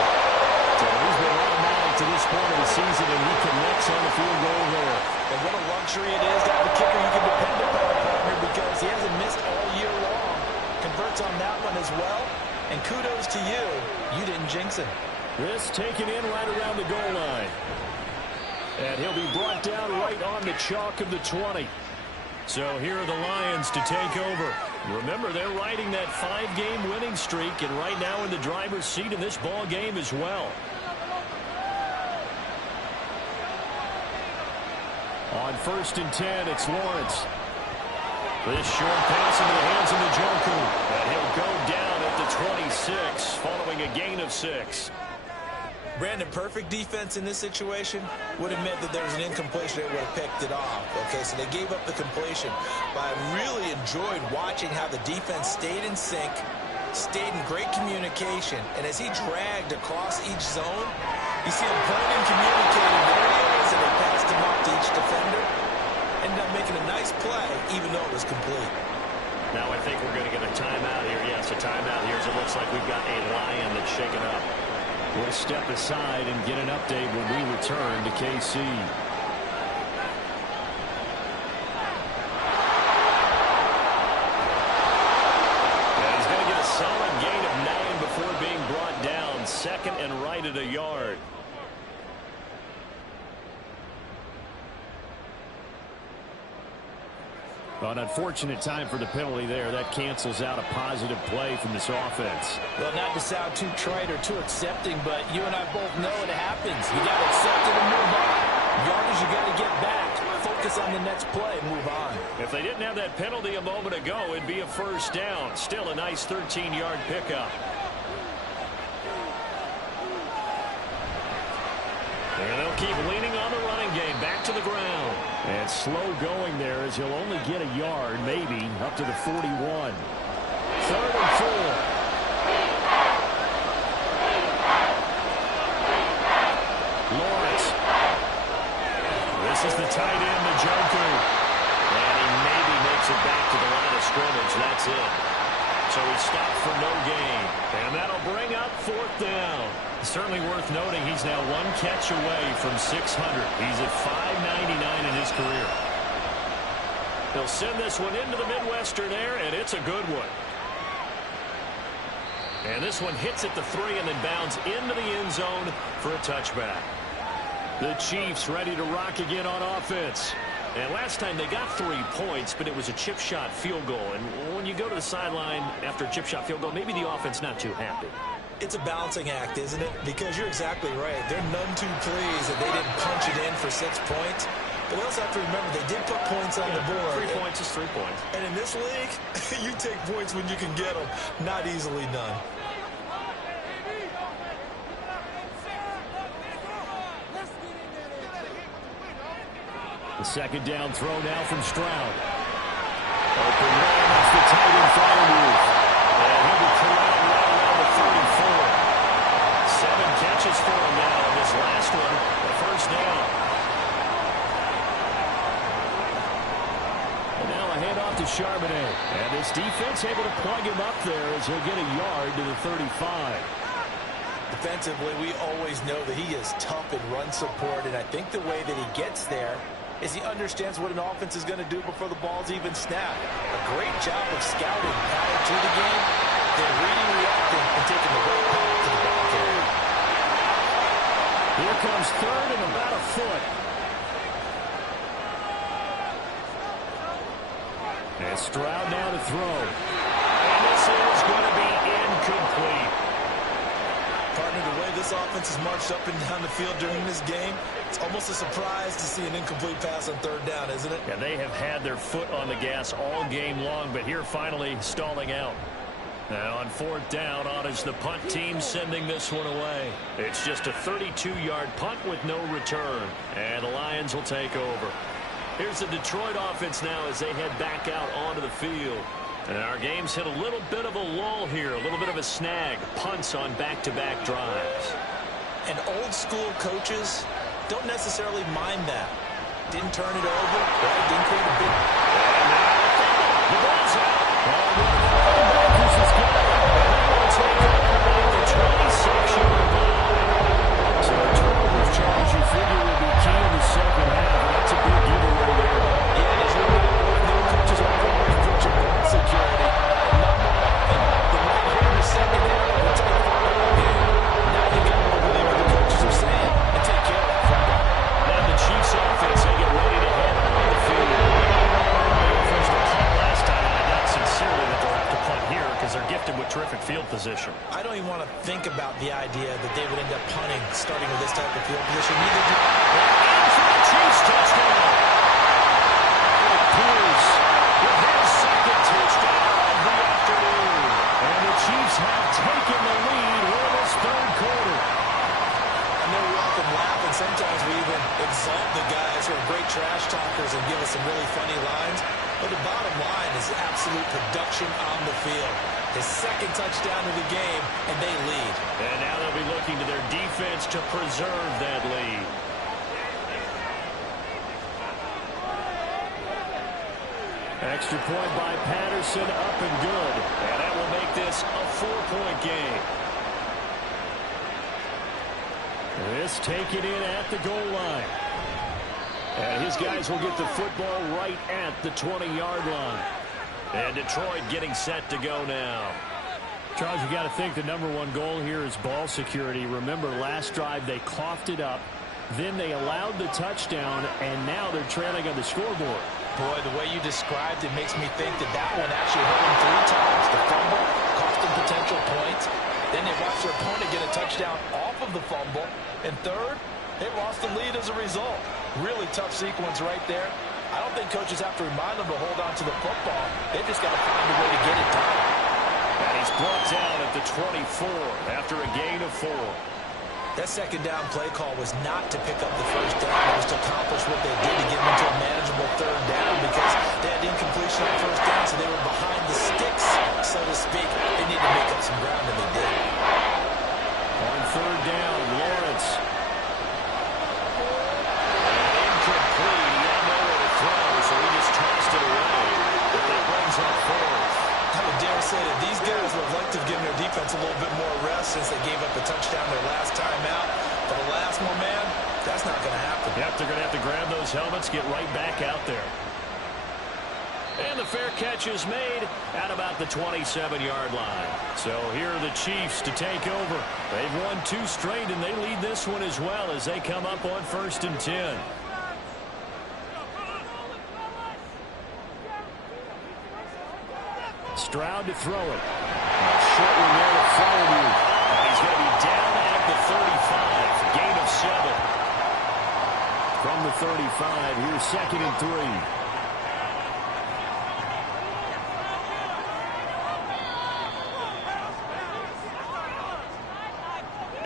So he's been automatic to this point of the season, and he connects on the field goal there. And what a luxury it is to have a kicker you can depend upon, partner, because he hasn't missed all year long. Converts on that one as well. And kudos to you. You didn't jinx him. This taken in right around the goal line. And he'll be brought down right on the chalk of the 20. So here are the Lions to take over. Remember, they're riding that 5-game winning streak, and right now in the driver's seat in this ball game as well. On 1st and 10, it's Lawrence. This short pass into the hands of Njoku. And he'll go down at the 26 following a gain of 6. Brandon, perfect defense in this situation would have meant that there was an incompletion that would have picked it off. Okay, so they gave up the completion. But I really enjoyed watching how the defense stayed in sync, stayed in great communication. And as he dragged across each zone, you see him pointing, communicating. There he is, and they passed him off to each defender. Ended up making a nice play, even though it was complete. Now I think we're going to get a timeout here. Yes, a timeout here as it looks like we've got a Lion that's shaken up. We'll step aside and get an update when we return to KC. And he's going to get a solid gain of 9 before being brought down. Second and right at a yard. An unfortunate time for the penalty there. That cancels out a positive play from this offense. Well, not to sound too trite or too accepting, but you and I both know it happens. You got to accept it and move on. Yardage, you got to get back. Focus on the next play. Move on. If they didn't have that penalty a moment ago, it'd be a first down. Still a nice 13-yard pickup. And they'll keep leaning on the running game. Back to the ground. And slow going there as he'll only get a yard, maybe, up to the 41. 3rd and 4. Lawrence. This is the tight end, the Joker. And he maybe makes it back to the line of scrimmage. That's it. So he's stopped for no gain. And that'll bring up 4th down. Certainly worth noting he's now 1 catch away from 600. He's at 599 in his career. He'll send this one into the Midwestern air, and it's a good one. And this one hits at the 3 and then bounds into the end zone for a touchback. The Chiefs ready to rock again on offense. And last time they got 3 points, but it was a chip shot field goal. And when you go to the sideline after a chip shot field goal, maybe the offense not too happy. It's a balancing act, isn't it? Because you're exactly right. They're none too pleased that they didn't punch it in for 6 points. But we also have to remember they did put points on the board. 3 points is 3 points. And in this league, you take points when you can get them. Not easily done. The second down throw now from Stroud. Open man, that's the tight end Freiermuth. And he'll be corralled right around the 34. 7 catches for him now. And this last one, the first down. And now a handoff to Charbonnet. And this defense able to plug him up there as he'll get a yard to the 35. Defensively, we always know that he is tough in run support, and I think the way that he gets there is he understands what an offense is going to do before the ball's even snapped. A great job of scouting prior to the game, then reading, reacting, and taking the right path to the ball carrier. Here comes 3rd and about a foot. And Stroud now to throw. And this is going to be incomplete. Partner, the way this offense has marched up and down the field during this game, it's almost a surprise to see an incomplete pass on 3rd down, isn't it? Yeah, they have had their foot on the gas all game long, but here finally stalling out. Now on 4th down, on is the punt team sending this one away. It's just a 32-yard punt with no return, and the Lions will take over. Here's the Detroit offense now as they head back out onto the field. And our game's hit a little bit of a lull here, a little bit of a snag. Punts on back-to-back drives. And old-school coaches don't necessarily mind that. Didn't turn it over, right? Didn't create a big... And now the ball's out. One of the linebackers is good. And they will take over the 26-yard line. So a turnover charge you figure will be key in the second half. That's a big giveaway there. Yeah, as you know, the coaches are always coaching ball security. Not more often than right here in the second half. We'll take the ball game. Now you got to believe what the coaches are saying and take care of it. Now the Chiefs offense, they get ready to head on the field. They were forced to punt last time, and I doubt sincerely that they'll have to punt here because they're gifted with terrific field position. I don't even want to think about the idea that they would end up punting starting with this type of field position. Neither do And for the Chiefs touchdown. Pierce. With his second touchdown of the afternoon. And the Chiefs have taken the lead for this third quarter. I know we often laugh, and sometimes we even exalt the guys who are great trash talkers and give us some really funny lines. But the bottom line is absolute production on the field. His second touchdown of the game, and they lead. And now they'll be looking to their defense to preserve that lead. Extra point by Patterson, up and good. And that will make this a 4-point game. This taken in at the goal line. And his guys will get the football right at the 20-yard line. And Detroit getting set to go now. Charles, you got to think the #1 goal here is ball security. Remember, last drive they coughed it up. Then they allowed the touchdown, and now they're trailing on the scoreboard. Boy, the way you described it makes me think that one actually hurt them 3 times. The fumble cost them potential points. Then they watched their opponent get a touchdown off of the fumble. And third, they lost the lead as a result. Really tough sequence right there. I don't think coaches have to remind them to hold on to the football. They've just got to find a way to get it done. And he's brought down at the 24 after a gain of 4. That second down play call was not to pick up the first down. It was to accomplish what they did to get them into a manageable third down because they had incompletion on first down, so they were behind the sticks, so to speak. They need to make up some ground, and they did. On third down, Lawrence. Incomplete. He had nowhere to throw, so he just tossed it away. But that brings up 4th. I would dare say that these guys would have liked to have given their defense a little bit more rest since they gave up a touchdown their last time out. For the last one, man, that's not going to happen. Yep, they're going to have to grab those helmets, get right back out there. And the fair catch is made at about the 27-yard line. So here are the Chiefs to take over. They've won 2 straight, and they lead this one as well as they come up on 1st and 10. Stroud to throw it. Short one there to Farabee. And he's going to be down at the 35. Gain of 7. From the 35, here's 2nd and 3.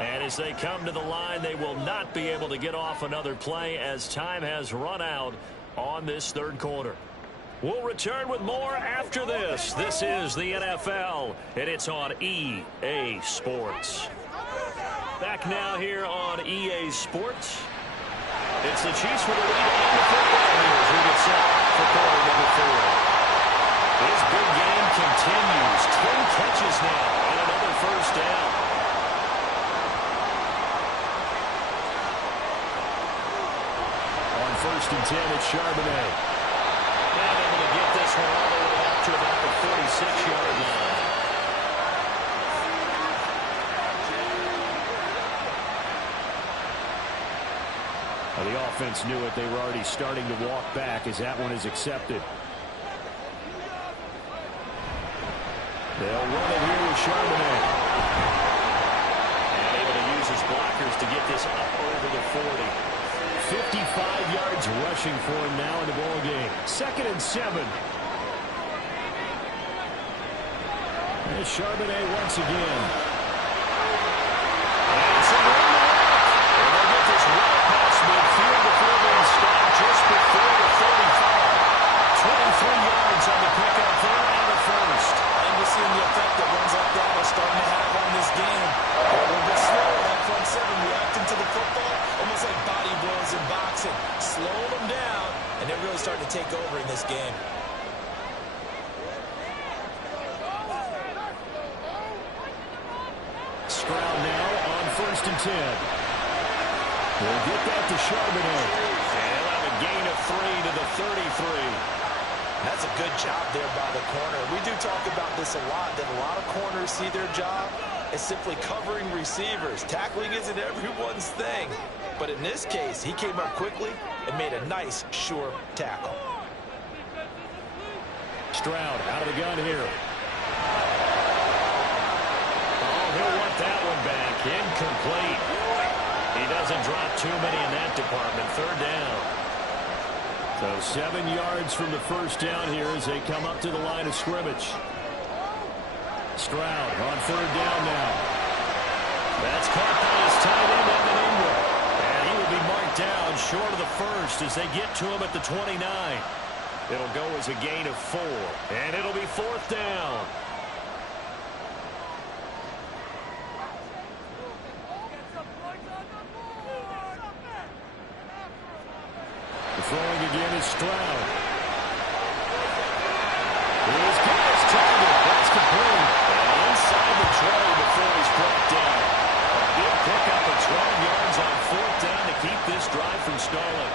And as they come to the line, they will not be able to get off another play as time has run out on this third quarter. We'll return with more after this. This is the NFL, and it's on EA Sports. Back now here on EA Sports. It's the Chiefs with the lead on the football here as we get set for quarter number 4. This big game continues. 10 catches now and another first down. On 1st and 10, it's Charbonnet. Not able to get this one all the way up to about the 46-yard line. Well, the offense knew it. They were already starting to walk back as that one is accepted. They'll run it here with Charbonnet. And able to use his blockers to get this up over the 40. 55 yards rushing for him now in the ball game. 2nd and 7. There's Charbonnet once again. And some room to work. And they'll get this well past midfield before being stopped just before the 35. 23 yards on the pickup there and the first. And we're seeing the effect that runs like that are starting to have on this game. They're a little bit slower. That front 7 reacting to the football, almost like body blows in boxing. Slow them down, and they're really starting to take over in this game. Stroud now on 1st and 10. We'll get that to Charbonnet. And he'll have a gain of 3 to the 33. That's a good job there by the corner. We do talk about this a lot, that a lot of corners see their job as simply covering receivers. Tackling isn't everyone's thing. But in this case, he came up quickly and made a nice, sure tackle. Stroud out of the gun here. Oh, he'll want that one back. Incomplete. He doesn't drop too many in that department. 3rd down. So 7 yards from the first down here as they come up to the line of scrimmage. Stroud on third down now. That's caught by his tight end, Evan Ingram. And he will be marked down short of the first as they get to him at the 29. It'll go as a gain of 4. And it'll be fourth down. Throwing again is Stroud. Here's Pierce target. That's complete. And inside the 20 before he's brought down. A big pickup of 12 yards on fourth down to keep this drive from stalling.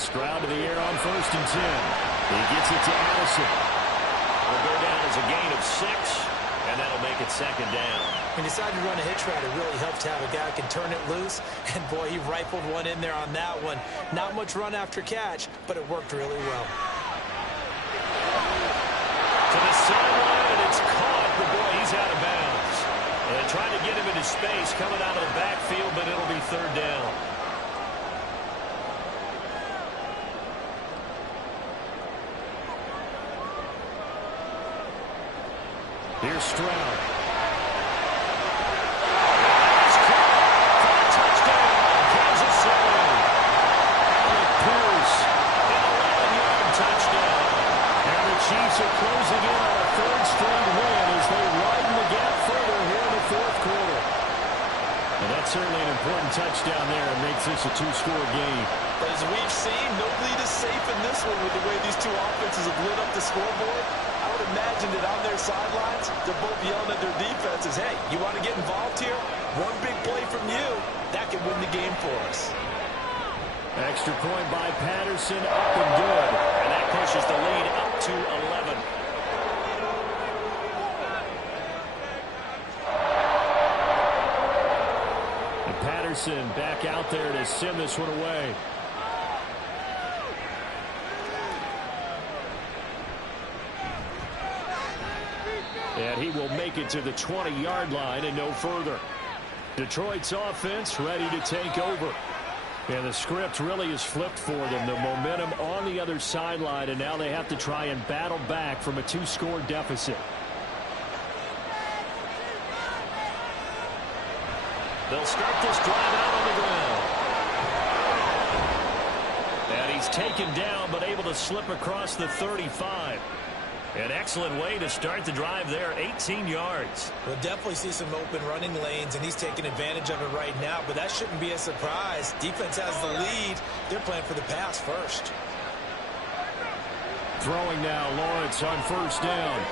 Stroud to the air on first and 10. He gets it to Addison. Will go down as a gain of 6, and that'll make it second down. When you decide to run a hitch route, it really helps to have a guy who can turn it loose. And, boy, he rifled one in there on that one. Not much run after catch, but it worked really well. To the sideline, and it's caught. But, boy, he's out of bounds. And they tried to get him into space coming out of the backfield, but it'll be third down. Here's Stroud. Chiefs are closing in on a third straight win as they widen the gap further here in the fourth quarter. And that's certainly an important touchdown there and makes this a two-score game. But as we've seen, no lead is safe in this one with the way these two offenses have lit up the scoreboard. I would imagine that on their sidelines, they're both yelling at their defenses, hey, you want to get involved here? One big play from you, that could win the game for us. Extra point by Patterson, up and good. And that pushes the lead up to 11. And Patterson back out there to send this one away. And he will make it to the 20-yard line and no further. Detroit's offense ready to take over. And the script really is flipped for them. The momentum on the other sideline, and now they have to try and battle back from a two-score deficit. They'll start this drive out on the ground. And he's taken down, but able to slip across the 35. An excellent way to start the drive there, 18 yards. We'll definitely see some open running lanes, and he's taking advantage of it right now, but that shouldn't be a surprise. Defense has the lead. They're playing for the pass first. Throwing now, Lawrence on first down.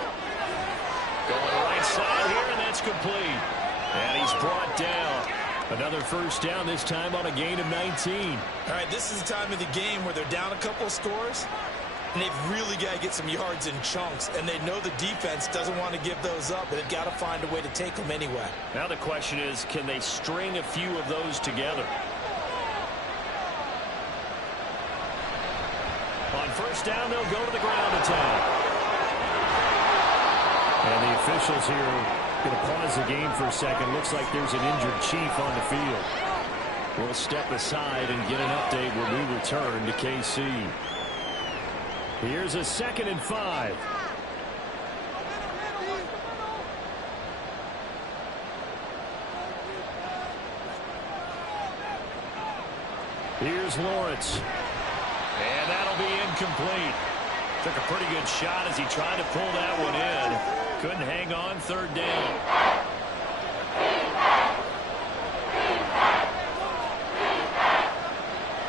Going right side here, and that's complete. And he's brought down. Another first down, this time on a gain of 19. All right, this is the time of the game where they're down a couple of scores, and they've really got to get some yards in chunks, and they know the defense doesn't want to give those up, but they've got to find a way to take them anyway. Now the question is, can they string a few of those together? On first down, they'll go to the ground attack. And the officials here going to pause the game for a second. Looks like there's an injured Chief on the field. We'll step aside and get an update when we return to KC. Here's a 2nd and 5. Here's Lawrence. And that'll be incomplete. Took a pretty good shot as he tried to pull that one in. Couldn't hang on, third down.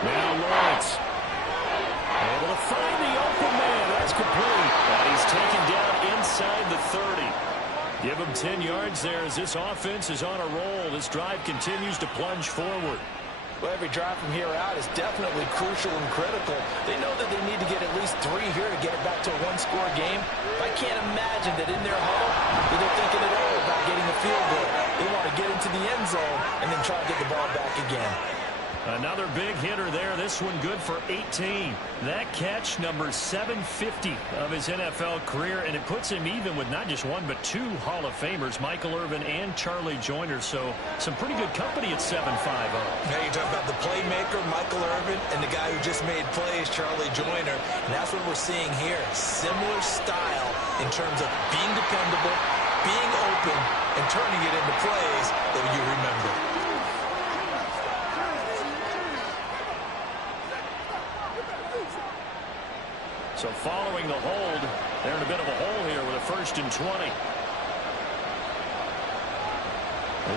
Now Lawrence. Able to find the open man. That's complete. And he's taken down inside the 30. Give him 10 yards there as this offense is on a roll. This drive continues to plunge forward. Well, every drive from here out is definitely crucial and critical. They know that they need to get at least 3 here to get it back to a one-score game. I can't imagine that in their huddle that they're thinking at all about getting a field goal. They want to get into the end zone and then try to get the ball back again. Another big hitter there. This one good for 18. That catch, number 750 of his NFL career, and it puts him even with not just one but two Hall of Famers, Michael Irvin and Charlie Joyner. So some pretty good company at 7'5". Now you talk about the playmaker, Michael Irvin, and the guy who just made plays, Charlie Joyner. And that's what we're seeing here. Similar style in terms of being dependable, being open, and turning it into plays that you remember. So following the hold, they're in a bit of a hole here with a 1st and 20.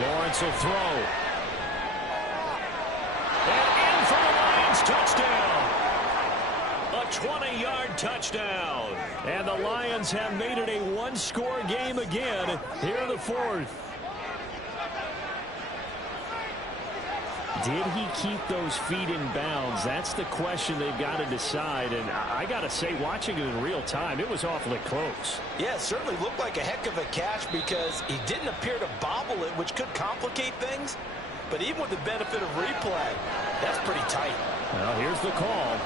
Lawrence will throw. And in for the Lions, touchdown. A 20-yard touchdown. And the Lions have made it a one-score game again here in the 4th. Did he keep those feet in bounds? That's the question they've got to decide. And I got to say, watching it in real time, it was awfully close. Yeah, it certainly looked like a heck of a catch because he didn't appear to bobble it, which could complicate things. But even with the benefit of replay, that's pretty tight. Well, here's the call.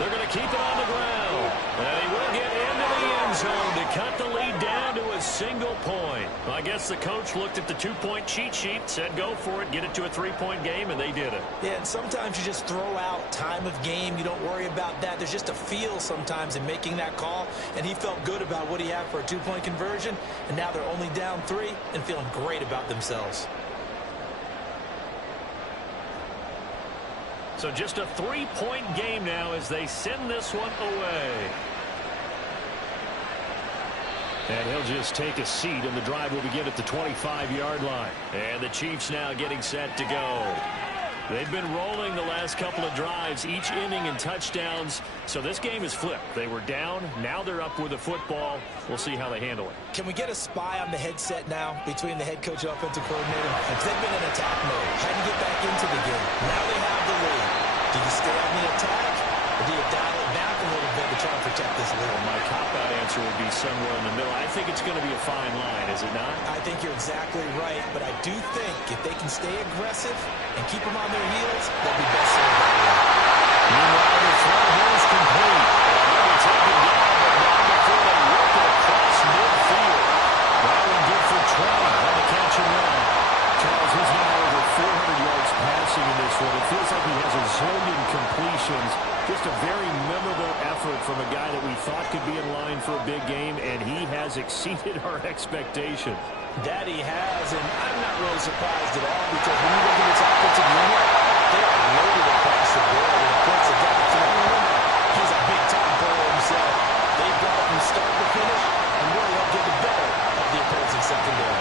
They're going to keep it on the ground. And he will get into the end zone to cut the lead down to a single point. Well, I guess the coach looked at the 2-point cheat sheet, said go for it, get it to a 3-point game, and they did it. Yeah, and sometimes you just throw out time of game. You don't worry about that. There's just a feel sometimes in making that call, and he felt good about what he had for a 2-point conversion, and now they're only down 3 and feeling great about themselves. So just a 3-point game now as they send this one away. And he'll just take a seat, and the drive will begin at the 25-yard line. And the Chiefs now getting set to go. They've been rolling the last couple of drives, each inning in touchdowns. So this game is flipped. They were down. Now they're up with the football. We'll see how they handle it. Can we get a spy on the headset now between the head coach and offensive coordinator? Because they've been in attack mode. How do you get back into the game? Now they have the lead. Do you stay on the attack, or do you dial it back a little bit to try and protect this lead? Well, my cop-out answer would be somewhere in the middle. I think it's going to be a fine line, is it not? I think you're exactly right, but I do think if they can stay aggressive and keep them on their heels, they'll be best served that way. Meanwhile, the throw here is complete. They'll be taken down, but not before they work it across midfield. That one good for 20 on the catch and run. Charles, he's now over 400 yards passing in this one. It feels like he has a zillion completions. Just a very memorable effort from a guy that we thought could be in line for a big game, and he has exceeded our expectations. That he has, and I'm not really surprised at all because when you look at this offensive unit, they are loaded across the board. And of course, the guy throwing him, he's a big-time player himself. They brought him from start to finish and really helped get the better of the opposing secondary.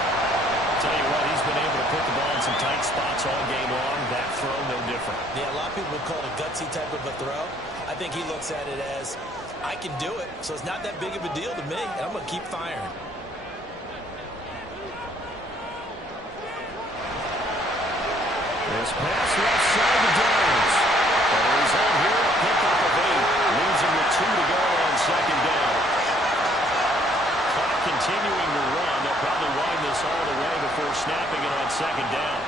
Tell you what, he's been able to put the ball in some tight spots all game long. That throw, no different. Yeah, a lot of people would call it a gutsy type of a throw. I think he looks at it as, I can do it, so it's not that big of a deal to me, and I'm going to keep firing. This pass left side to Jones. But he's out here, a pickup of 8. Losing with 2 to go on second down. Clock continuing to run. They'll probably wind this all the way before snapping it on second down.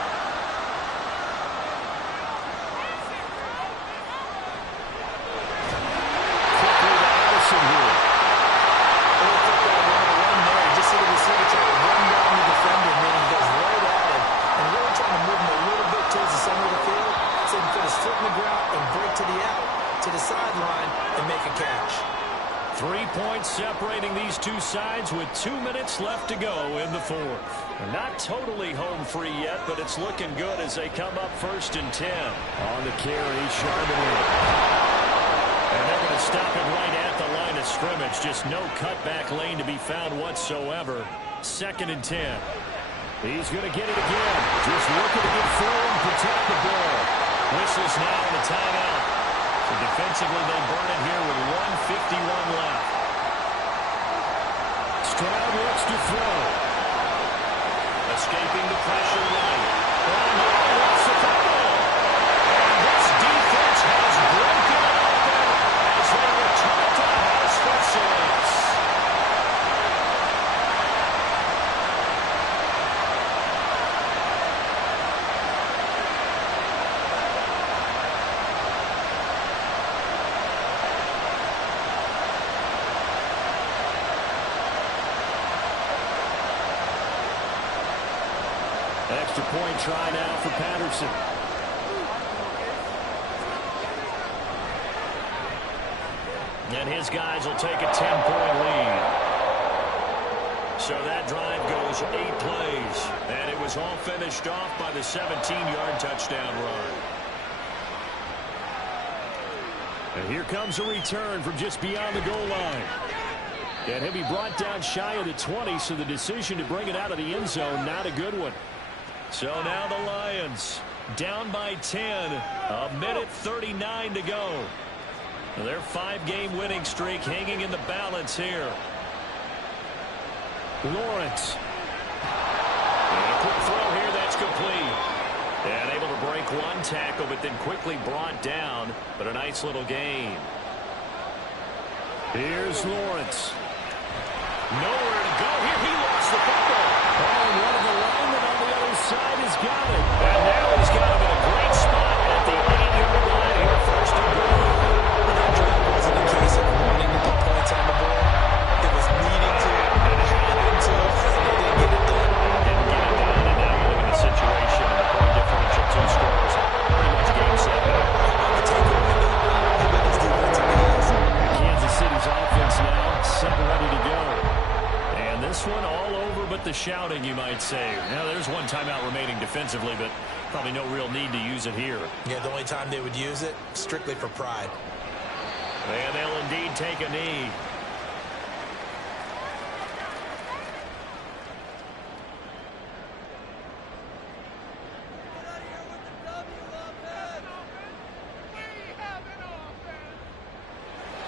Quickly to Addison here. Football 101 there. Just see the receiver try to run down the defender, and then he goes right at him and really trying to move him a little bit towards the center of the field so he can put his foot in the ground and break to the out, to the sideline, and make a catch. 3 points separating these two sides with 2 minutes left to go in the 4th. Not totally home free yet, but it's looking good as they come up 1st and 10. On the carry, Charbonnet. And they're going to stop it right at the line of scrimmage. Just no cutback lane to be found whatsoever. 2nd and 10. He's going to get it again. Just looking to get through and protect the ball. Whistles now in the timeout. So defensively, they burn it here with 1:51 left. Stroud looks to throw. Escaping the pressure right. And now wants the football. And this defense has broken it open as they return to the house for 6. Extra point try now for Patterson. And his guys will take a 10-point lead. So that drive goes 8 plays. And it was all finished off by the 17-yard touchdown run. And here comes a return from just beyond the goal line. And he'll be brought down shy of the 20, so the decision to bring it out of the end zone, not a good one. So now the Lions down by 10. A minute 39 to go. Their 5-game winning streak hanging in the balance here. Lawrence. And a quick throw here that's complete. And able to break one tackle, but then quickly brought down. But a nice little gain. Here's Lawrence. Nowhere to go here. He lost the football. And one of the linemen on the other side has got it. And now he's got him in a great spot at the 8-yard line here. First and goal. That drive wasn't a case of wanting to put points on the board. It was needing to, and having to, and they didn't get it done. Didn't get it done, and now you look at the situation and the point differential, 2 scores. Pretty much game set. The takeaway, how about these defensive guys? Kansas City's offense now set and ready to go. And this one all over but the shouting, you might say. Now there's one timeout remaining defensively, but probably no real need to use it here. Yeah, the only time they would use it, strictly for pride. And they'll indeed take a knee.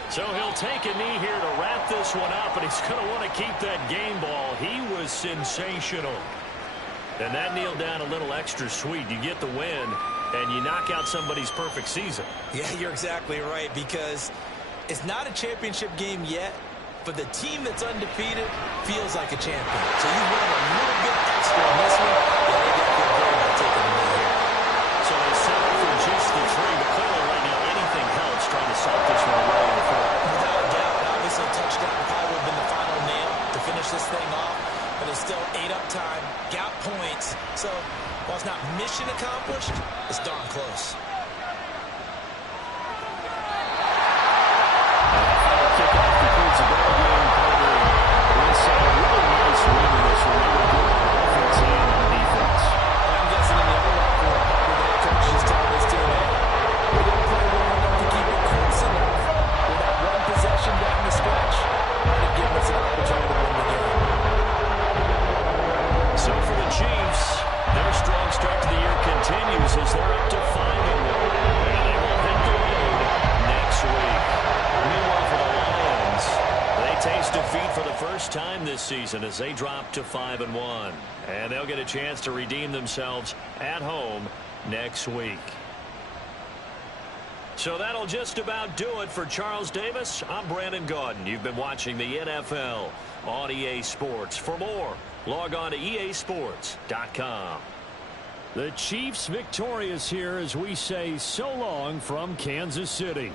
So he'll take a knee here to wrap this one up, and he's going to want to keep that game ball. He was sensational. And that kneel down a little extra sweet. You get the win, and you knock out somebody's perfect season. Yeah, you're exactly right, because it's not a championship game yet, but the team that's undefeated feels like a champion. So you want a little bit extra on this one. Yeah, they got to feel great about taking a knee here. So they settle for just the 3, but clearly right now anything helps trying to stop this one away in the fourth. Without a doubt, obviously a touchdown probably would have been the final nail to finish this thing off, but it's still 8 up time, got points. So while it's not mission accomplished, it's darn close. Kickoff concludes the ball game. Inside, really nice win in this one. They were good on offense and on defense. I'm guessing in the other locker room, probably the coach just telling his team, hey, we didn't play well enough to keep it close enough. With that one possession down the stretch, might have given us an opportunity to win the game. So for the Chiefs, their strong start to the year continues as they're up to 5-1. And they will hit the road next week. Meanwhile, for the Lions, they taste defeat for the first time this season as they drop to 5-1. And they'll get a chance to redeem themselves at home next week. So that'll just about do it for Charles Davis. I'm Brandon Gaudin. You've been watching the NFL on EA Sports. For more, log on to easports.com. The Chiefs victorious here as we say so long from Kansas City.